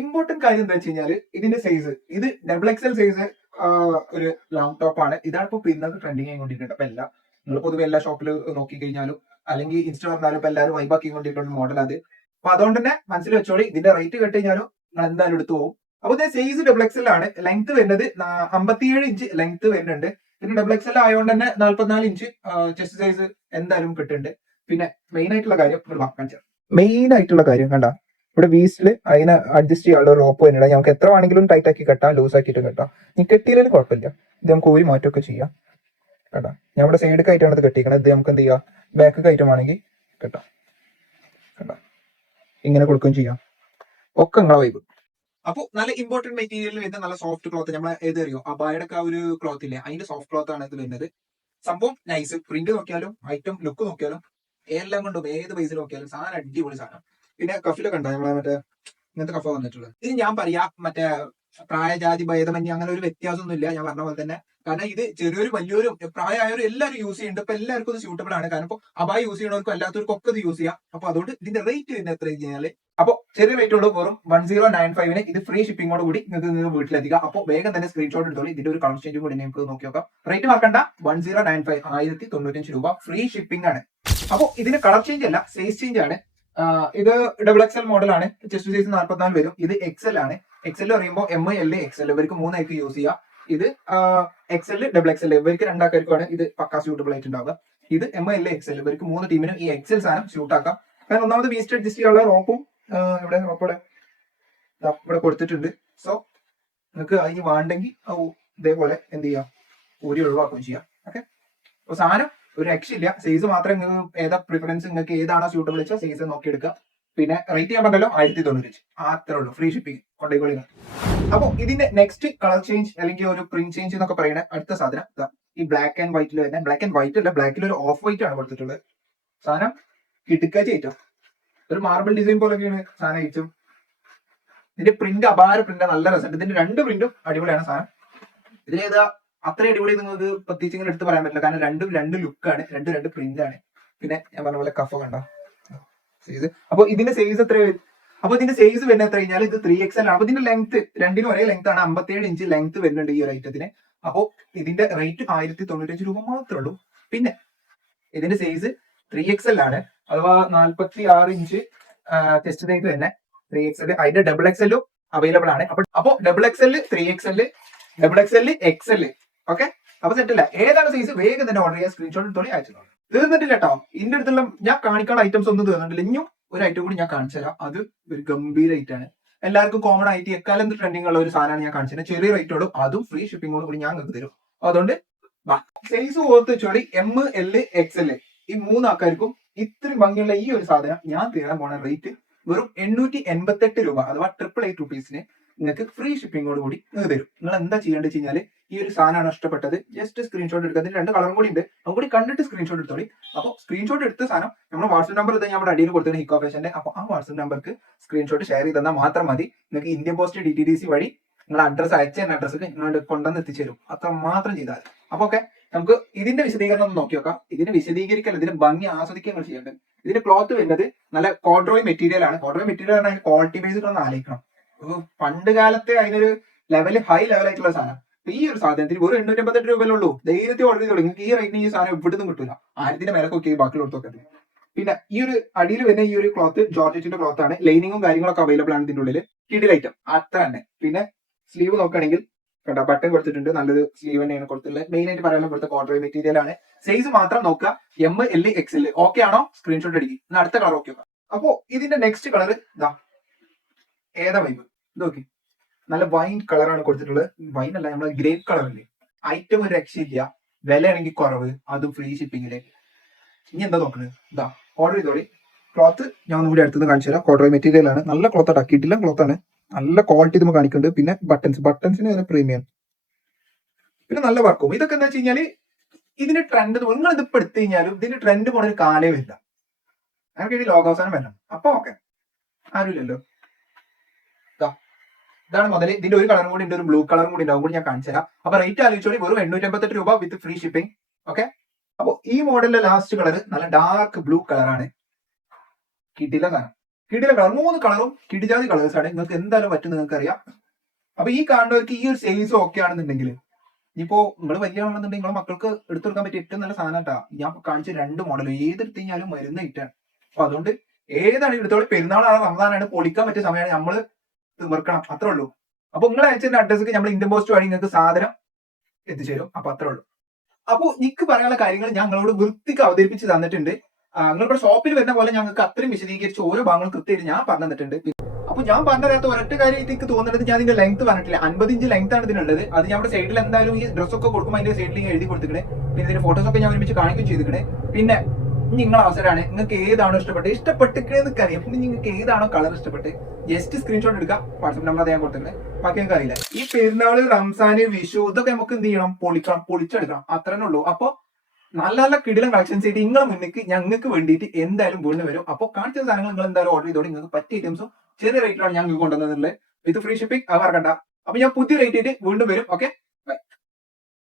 Important കാര്യം എന്താ വെച്ച് കഴിഞ്ഞാൽ ഇതിന്റെ സൈസ്, ഇത് ഡബിൾ എക്സൽ സൈസ് ഒരു ലോങ് ടോപ്പ് ആണ്. ഇതാണ് ഇപ്പൊ പിന്നത് ട്രെൻഡിങ് ആയിക്കൊണ്ടിരിക്കുന്നത്. അപ്പൊ നിങ്ങൾ പൊതുവെ എല്ലാ ഷോപ്പിൽ നോക്കി കഴിഞ്ഞാലും അല്ലെങ്കിൽ ഇൻസ്റ്റ വന്നാലും ഇപ്പൊ എല്ലാവരും വൈബാക്കിക്കൊണ്ടിരിക്കുന്ന മോഡൽ അത്. അപ്പൊ അതുകൊണ്ട് തന്നെ മനസ്സിൽ വെച്ചോളി, ഇതിന്റെ റേറ്റ് കേട്ട് കഴിഞ്ഞാലും നിങ്ങൾ എന്തായാലും എടുത്തു പോകും. അപ്പൊ ഇത് സൈസ് ഡബിൾ എക്സൽ ആണ്. ലെങ്ത് വരുന്നത് 57 ഇഞ്ച് ലെങ്ത് വരുന്നുണ്ട്. പിന്നെ ഡബിൾ എക്സൽ ആയതുകൊണ്ട് തന്നെ 44 ഇഞ്ച് ചെസ്റ്റ് സൈസ് എന്തായാലും കിട്ടുന്നുണ്ട്. പിന്നെ മെയിൻ ആയിട്ടുള്ള കാര്യം മെയിൻ ആയിട്ടുള്ള കാര്യം കണ്ട, ഇവിടെ വീസ്റ്റില് അതിനെ അഡ്ജസ്റ്റ് ചെയ്യാനുള്ള റോപ്പ് തന്നെയാണ്. നമുക്ക് എത്ര വേണമെങ്കിലും ടൈറ്റ് ആക്കി കെട്ടാം, ലൂസ് ആക്കിയിട്ട് കെട്ടാം. നീ കെട്ടിയിലും കുഴപ്പമില്ല, ഇത് നമുക്ക് ഊരി മാറ്റമൊക്കെ ചെയ്യാം. കേട്ടാ, ഞാൻ ഇവിടെ സൈഡ് ആയിട്ടാണ് ഇത് കെട്ടിക്കണം. ഇത് നമുക്ക് എന്ത് ചെയ്യാം, ബാക്ക് ഐറ്റം ആണെങ്കിൽ കെട്ടാം. കേട്ടാ, ഇങ്ങനെ കൊടുക്കുകയും ചെയ്യാം. ഒക്കെ നിങ്ങളെ വൈബ്. അപ്പൊ നല്ല ഇമ്പോർട്ടന്റ് മെറ്റീരിയൽ വരുന്ന നല്ല സോഫ്റ്റ് ക്ലോത്ത്, നമ്മളെ ഏത് അറിയോ അബായുടെ ഒക്കെ ആ ഒരു ക്ലോത്ത് ഇല്ലേ, അതിന്റെ സോഫ്റ്റ് ക്ലോത്ത് ആണ് ഇത് വരുന്നത്. സംഭവം നൈസ്. പ്രിന്റ് നോക്കിയാലും ഐറ്റം ലുക്ക് നോക്കിയാലും എല്ലാം കൊണ്ടും ഏത് ബേസിൽ നോക്കിയാലും സാധനം അടിപൊളി സാധനം. പിന്നെ കഫിലൊക്കെ ഉണ്ടാവും നമ്മളെ മറ്റേ ഇങ്ങനത്തെ കഫ വന്നിട്ടുള്ളത്. ഇത് ഞാൻ പറയാ മറ്റേ പ്രായജാതി ഭേദമന്യേ അങ്ങനെ ഒരു വ്യത്യാസമൊന്നും ഇല്ല. ഞാൻ പറഞ്ഞ പോലെ തന്നെ, കാരണം ഇത് ചെറിയൊരു വലിയൊരും പ്രായമായവരും എല്ലാവരും യൂസ് ചെയ്യുന്നുണ്ട്. ഇപ്പൊ എല്ലാവർക്കും ഇത് സ്യൂട്ടബിൾ ആണ്. കാരണം ഇപ്പൊ അബായ യൂസ് ചെയ്യണവർക്കും അല്ലാത്തവർക്കും ഒക്കെ ഇത് യൂസ് ചെയ്യാം. അപ്പൊ അതുകൊണ്ട് ഇതിന്റെ റേറ്റ് വരുന്നത് എത്ര കഴിഞ്ഞാൽ അപ്പൊ ചെറിയ റേറ്റ് ഉള്ളൂ, വെറും 1095 ഇത് ഫ്രീ ഷിപ്പിങ്ങോട് കൂടി നിങ്ങൾക്ക് വീട്ടിലെത്തിക്കാം. അപ്പൊ വേഗം തന്നെ സ്ക്രീൻഷോട്ട് എടുത്തോളൂ. ഇതിന്റെ ഒരു കളർ ചേഞ്ചും കൂടി നിങ്ങൾക്ക് നോക്കി നോക്കാം. റേറ്റ് മറക്കണ്ട, 1095 1095 രൂപ ഫ്രീ ഷിപ്പിംഗ് ആണ്. അപ്പൊ ഇതിന് കളർ ചേഞ്ച് അല്ല, സൈസ് ചേഞ്ച് ആണ്. ഇത് ഡബിൾ എക്സൽ മോഡലാണ്. ചെസ്റ്റ് സൈസ് 44 വരും. ഇത് എക്സൽ ആണ്. എക്സൽ പറയുമ്പോൾ എം എൽ എക്സൽ ഇവർക്ക് 3 ആയിട്ട് യൂസ് ചെയ്യാം. ഇത് എക്സൽ ഡബിൾ എക്സൽ ഇവർക്ക് രണ്ടാൾക്കാർക്കാണ് ഇത് പക്കാ സ്യൂട്ടബിൾ ആയിട്ട് ഉണ്ടാവുക. ഇത് എം എൽ എക്സൽ ഇവർക്ക് 3 ടീമിനും ഈ എക്സൽ സാധനം സ്യൂട്ട് ആക്കാം. കാരണം ഒന്നാമത് വീസ്റ്റ് അഡ്ജസ്റ്റ് ചെയ്യാനുള്ള റോപ്പും ഇവിടെ റോപ്പോടെ ഇവിടെ കൊടുത്തിട്ടുണ്ട്. സോ നിങ്ങൾക്ക് അതിന് വേണ്ടെങ്കിൽ ഇതേപോലെ എന്ത് ചെയ്യാം, ഊരി ഒഴിവാക്കുകയും ചെയ്യാം. ഓക്കെ, അപ്പൊ സാധനം ഒരു രക്ഷയില്ല. സൈസ് മാത്രം നിങ്ങൾക്ക് ഏതാ പ്രിഫറൻസ്, നിങ്ങൾക്ക് ഏതാണോ സ്യൂട്ടബിൾ വെച്ചാൽ സൈസ് നോക്കിയെടുക്കുക. പിന്നെ റേറ്റ് ചെയ്യാൻ പറ്റല്ലോ 1095 അത്രേ ഉള്ളൂ, ഫ്രീ ഷിപ്പിംഗ് കൊണ്ടേക്കോളി. അപ്പൊ ഇതിന്റെ നെക്സ്റ്റ് കളർ ചേഞ്ച് അല്ലെങ്കിൽ ഒരു പ്രിന്റ് ചേഞ്ച് എന്നൊക്കെ പറയുന്ന അടുത്ത സാധനം ഈ ബ്ലാക്ക് ആൻഡ് വൈറ്റിൽ തന്നെ, ബ്ലാക്ക് ആൻഡ് വൈറ്റ് അല്ല, ബ്ലാക്കിൽ ഒരു ഓഫ് വൈറ്റ് ആണ് കൊടുത്തിട്ടുള്ളത്. സാധനം കിടുക്കാച്ചി ഐറ്റം, ഒരു മാർബിൾ ഡിസൈൻ പോലെയൊക്കെയാണ് സാധനം ഐറ്റം. ഇതിന്റെ പ്രിന്റ് അപാര പ്രിന്റ്, നല്ല രസമുണ്ട്. ഇതിന്റെ 2 പ്രിന്റും അടിപൊളിയാണ് സാധനം. ഇതിലേതാ അത്ര അടിപൊളി നിങ്ങൾക്ക് പ്രത്യേകിച്ച് ഇങ്ങനെ എടുത്ത് പറയാൻ പറ്റില്ല. കാരണം രണ്ടും 2 ലുക്കാണ്, 2 പ്രിന്റ് ആണ്. പിന്നെ ഞാൻ പറഞ്ഞ പോലെ കഫ കണ്ട സൈസ്. അപ്പൊ ഇതിന്റെ സൈസ് എത്ര? അപ്പൊ ഇതിന്റെ സൈസ് വരുന്നത് എത്ര കഴിഞ്ഞാൽ ഇത് 3XL ആണ്. അപ്പൊ ഇതിന്റെ ലെങ്ത് രണ്ടിനും ഒരേ ലെങ്ത് ആണ്, 57 ഇഞ്ച് ലെങ്ത് വരുന്നുണ്ട് ഈ ഒരു ഐറ്റത്തിന്. അപ്പോ ഇതിന്റെ റേറ്റ് 1095 രൂപ മാത്രമേ ഉള്ളൂ. പിന്നെ ഇതിന്റെ സൈസ് 3XL ആണ്, അഥവാ 46 ഇഞ്ച് ചെസ്റ്റ് സൈസ് തന്നെ 3XL. അതിന്റെ ഡബിൾ എക്സലും അവൈലബിൾ ആണ്. അപ്പൊ double XL, 3XL, double XL, XL. Okay, അപ്പൊ സെറ്റ് അല്ല. ഏതാണ് സൈസ് വേഗം തന്നെ ഓർഡർ ചെയ്യുക, സ്ക്രീൻഷോട്ട് എടുത്തോളി അയച്ചു. തീർന്നിട്ടില്ല കേട്ടോ, ഇതിന്റെ അടുത്തുള്ള ഞാൻ കാണിക്കാനുള്ള ഐറ്റംസ് ഒന്നും തീർന്നിട്ടില്ല. ഇനിയും ഒരു ഐറ്റം കൂടി ഞാൻ കാണിച്ചു തരാം. അത് ഒരു ഗംഭീര ഐറ്റം ആണ്, എല്ലാവർക്കും കോമൺ ആയിട്ട് എക്കാലം ട്രെൻഡിങ് ഉള്ള ഒരു സാധനമാണ് ഞാൻ കാണിച്ചത്. ചെറിയ റേറ്റോടും അതും ഫ്രീ ഷിപ്പിങ്ങോടും കൂടി ഞാൻ നിങ്ങൾക്ക് തരും. അതുകൊണ്ട് സൈസ് ഓർത്ത് വെച്ചോളി, ML XL ഈ 3 ആൾക്കാർക്കും ഇത്രയും ഭംഗിയുള്ള ഈ ഒരു സാധനം ഞാൻ തരാൻ പോണ റേറ്റ് വെറും 888 രൂപ, അഥവാ 888 റുപ്പീസിന് നിങ്ങൾക്ക് ഫ്രീ ഷിപ്പിങ്ങോട് കൂടി നിങ്ങൾക്ക് തരും. നിങ്ങൾ എന്താ ചെയ്യേണ്ടത് വെച്ച് കഴിഞ്ഞാൽ, ഈ ഒരു സാധനമാണ് ഇഷ്ടപ്പെട്ടത്, ജസ്റ്റ് സ്ക്രീൻഷോട്ട് എടുക്കുക. അതിന് 2 കളറും കൂടി ഉണ്ട്, അതും കൂടി കണ്ടിട്ട് സ്ക്രീൻഷോട്ട് എടുത്തോളി. അപ്പോൾ സ്ക്രീൻഷോട്ട് എടുത്ത സാധനം നമ്മുടെ വാട്സ്ആപ്പ് നമ്പർ ഞാൻ നമ്മുടെ അടിയിൽ കൊടുത്തത് ഹിക്കോ ഫാഷന്റെ. അപ്പോൾ ആ വാട്സ്ആപ്പ് നമ്പർക്ക് സ്ക്രീൻഷോട്ട് ഷെയർ ചെയ്ത് തന്നാൽ മാത്രം മതി. നിങ്ങൾക്ക് ഇന്ത്യൻ പോസ്റ്റ് DTDC വഴി നിങ്ങളുടെ അഡ്രസ് അയച്ച അഡ്രസ്സ് നിങ്ങളുടെ കൊണ്ടുവന്ന് എത്തിച്ചേരും. അത്ര മാത്രം ചെയ്താൽ. അപ്പൊ ഓക്കെ, നമുക്ക് ഇതിന്റെ വിശദീകരണം ഒന്ന് നോക്കി നോക്കാം. ഇതിന് വിശദീകരിക്കൽ, ഇതിന്റെ ഭംഗി ആസ്വദിക്കാൻ ചെയ്യേണ്ടത്. ഇതിന്റെ ക്ലോത്ത് വരുന്നത് നല്ല കോഡ്രോയ് മെറ്റീരിയൽ ആണ്. കോഡ്രോയ് മെറ്റീരിയൽ ആണ്, ക്വാളിറ്റി ബേസ്ഡ് ഒന്ന് ആലോചിക്കണം. പണ്ട് കാലത്തെ അതിനൊരു ലെവല്, ഹൈ ലെവലായിട്ടുള്ള സാധനം. ഈ ഒരു സാധനത്തിന് വെറും 888 രൂപയിലുള്ളൂ. ധൈര്യത്തിൽ ഓർഡർ ചെയ്ത് തുടങ്ങി. ഈ റേറ്റിന് ഈ സാധനം എവിടുന്നും കിട്ടില്ല. 1000ന്റെ മേലെ നോക്കി ബാക്കിയുള്ള കൊടുത്തൊക്കെ. പിന്നെ ഈ ഒരു അടിയിൽ വരുന്ന ഈ ഒരു ക്ലോത്ത് ജോർജറ്റിന്റെ ക്ലോത്ത് ആണ്. ലൈനിങ്ങും കാര്യങ്ങളൊക്കെ അവൈലബിൾ ആണ് ഇതിന്റെ ഉള്ളിൽ. കിഡിൽ ഐറ്റം അത്ര തന്നെ. പിന്നെ സ്ലീവ് നോക്കുകയാണെങ്കിൽ കേട്ടോ, ബട്ടൺ കൊടുത്തിട്ടുണ്ട്, നല്ലൊരു സ്ലീവ് തന്നെയാണ് കൊടുത്തിട്ടുള്ളത്. മെയിൻ ആയിട്ട് പറയാൻ കൊടുത്ത കോട്ടൺ മെറ്റീരിയൽ ആണ്. സൈസ് മാത്രം നോക്കുക, ML XL. ഓക്കെ ആണോ? സ്ക്രീൻഷോട്ട് അടിക്കും. അടുത്ത കളർ ഓക്കെ നോക്കാം. അപ്പോ ഇതിന്റെ നെക്സ്റ്റ് കളർ ഇതാ, ഏതാ വൈബ് ഇത് നോക്കി. നല്ല വൈൻ കളറാണ് കൊടുത്തിട്ടുള്ളത്. വൈൻ അല്ല, നമ്മളെ ഗ്രേപ്പ് കളർ അല്ലേ. ഐറ്റം ഒരു രക്ഷയില്ല, വിലയാണെങ്കിൽ കുറവ്, അതും ഫ്രീ ഷിപ്പിങ്ങില്. ഇനി എന്താ നോക്കുന്നത്? ഇതാ ഓർഡർ ചെയ്തോളി. ക്ലോത്ത് ഞാൻ ഒന്നുകൂടി അടുത്തുനിന്ന് കാണിച്ചു തരാം. കോട്ടൺ മെറ്റീരിയൽ ആണ്, നല്ല ക്ലോത്ത് ആക്കിയിട്ടില്ല, ക്ലോത്ത് ആണ്, നല്ല ക്വാളിറ്റി നമ്മൾ കാണിക്കുന്നുണ്ട്. പിന്നെ ബട്ടൺസിന് വരെ പ്രീമിയം, പിന്നെ നല്ല വർക്കും. ഇതൊക്കെ എന്താ വെച്ച് കഴിഞ്ഞാല് ഇതിന്റെ ട്രെൻഡ് നിങ്ങൾ ഇതിപ്പോ എടുത്തു കഴിഞ്ഞാലും ഇതിന്റെ ട്രെൻഡ് പോണ ഒരു കാലേ വരില്ല. ഞങ്ങൾക്ക് ലോകാവസാനം വരണം. അപ്പൊ ഓക്കെ, ആരുമില്ലല്ലോ. ഇതാണ് മുതൽ. ഇതിന്റെ ഒരു കളറും കൂടി ഉണ്ട്, ഒരു ബ്ലൂ കളറും കൂടി ഉണ്ടാവും, കൂടി ഞാൻ കാണിച്ചു തരാം. അപ്പൊ റേറ്റ് ആലോചിച്ചോളി, വെറും 888 രൂപ വിത്ത് ഫ്രീ ഷിപ്പിംഗ്. ഓക്കെ, അപ്പൊ ഈ മോഡലിന്റെ ലാസ്റ്റ് കളർ നല്ല ഡാർക്ക് ബ്ലൂ കളറാണ്. കിട്ടില്ല സാധനം. കിടില കളർ, 3 കളറും കിടിജാതി കളേഴ്സ് ആണ്. നിങ്ങൾക്ക് എന്തായാലും പറ്റും, നിങ്ങൾക്ക് അറിയാം. അപ്പൊ ഈ കാണുന്നവർക്ക് ഈ ഒരു സൈസ് ഓക്കെ ആണെന്നുണ്ടെങ്കിൽ, ഇനിയിപ്പോ നിങ്ങൾ വലിയ ആണെന്നുണ്ടെങ്കിൽ നിങ്ങളെ മക്കൾക്ക് എടുത്തെടുക്കാൻ പറ്റിയ ഏറ്റവും നല്ല സാധനം കേട്ടാ ഞാൻ കാണിച്ച 2 മോഡൽ. ഏതെടുത്ത് കഴിഞ്ഞാലും മരുന്ന് ഐറ്റാണ്. അപ്പൊ അതുകൊണ്ട് ഏതാണ് എടുത്തോളം, പെരുന്നാളാണ് റമദാനാണ്, പൊളിക്കാൻ പറ്റിയ സമയമാണ്, നമ്മള് തീർക്കണം, അത്രേ ഉള്ളൂ. അപ്പൊ നിങ്ങൾ അയച്ചിരുന്ന അഡ്രസ്ക്ക് നമ്മൾ ഇന്ത്യൻ പോസ്റ്റ് വഴി നിങ്ങൾക്ക് സാധനം എത്തിച്ചേരും. അപ്പൊ അത്രേ ഉള്ളൂ. അപ്പൊ എനിക്ക് പറയാനുള്ള കാര്യങ്ങൾ ഞാൻ നിങ്ങളോട് വൃത്തിക്ക് അവതരിപ്പിച്ച് തന്നിട്ടുണ്ട്. നിങ്ങളിവിടെ ഷോപ്പിൽ വരുന്ന പോലെ ഞങ്ങൾക്ക് അത്രയും വിശദീകരിച്ച് ഓരോ ഭാഗങ്ങളും കൃത്യമായിട്ട് ഞാൻ പറഞ്ഞു തന്നിട്ടുണ്ട്. അപ്പൊ ഞാൻ പറഞ്ഞറിയാത്ത ഒരൊറ്റ കാര്യമായിട്ട് എനിക്ക് തോന്നുന്നത്, ഞാൻ ഇതിന്റെ ലെങ്ത് പറഞ്ഞിട്ടില്ല. 50 ഇഞ്ച് ലെങ്ത് ആണ് ഇതിനുള്ളത്. അത് ഞാൻ ഇവിടെ സൈഡിൽ എന്തായാലും ഈ ഡ്രസ്സൊക്കെ കൊടുക്കുമ്പോൾ അതിന്റെ സൈഡിൽ എഴുതി കൊടുത്തിക്കണേ. പിന്നെ ഇതിന്റെ ഫോട്ടോസൊക്കെ ഞാൻ ഒരുമിച്ച് കാണിക്കുകയും ചെയ്തിക്കണേ. പിന്നെ നിങ്ങളെ അവസരമാണ്, നിങ്ങൾക്ക് ഏതാണോ ഇഷ്ടപ്പെട്ടിരിക്കണെന്ന് അറിയാം. പിന്നെ നിങ്ങൾക്ക് ഏതാണോ കളർ ഇഷ്ടപ്പെട്ട് ജസ്റ്റ് സ്ക്രീൻഷോട്ട് എടുക്കുക. വാട്സ്ആപ്പ് നമ്പർ ഞാൻ കൊടുത്തിട്ടുണ്ട്. ബാക്കി നിങ്ങൾക്ക് അറിയില്ല. ഈ പെരുന്നാള്, റംസാന്, വിഷു ഇതൊക്കെ നമുക്ക് എന്ത് ചെയ്യണം, പൊളിച്ചെടുക്കണം, അത്രേ ഉള്ളൂ. അപ്പൊ നല്ല നല്ല കിടിലം കളക്ഷൻസ് ആയിട്ട് നിങ്ങളെ മുന്നിലേക്ക് ഞങ്ങൾക്ക് വേണ്ടിയിട്ട് എന്തായാലും വീണ്ടും വരും. അപ്പോൾ കാണിച്ച സാധനങ്ങൾ നിങ്ങൾ എന്തായാലും ഓർഡർ ചെയ്തോടെ. നിങ്ങൾക്ക് പറ്റിയ ഐറ്റംസും ചെറിയ റേറ്റിലാണ് ഞങ്ങൾക്ക് കൊണ്ടുവന്നത്. വിത്ത് ഫ്രീ ഷിപ്പിംഗ്, അത് മറക്കണ്ട. അപ്പൊ ഞാൻ പുതിയ റേറ്റ് ആയിട്ട് വീണ്ടും വരും. ഓക്കെ.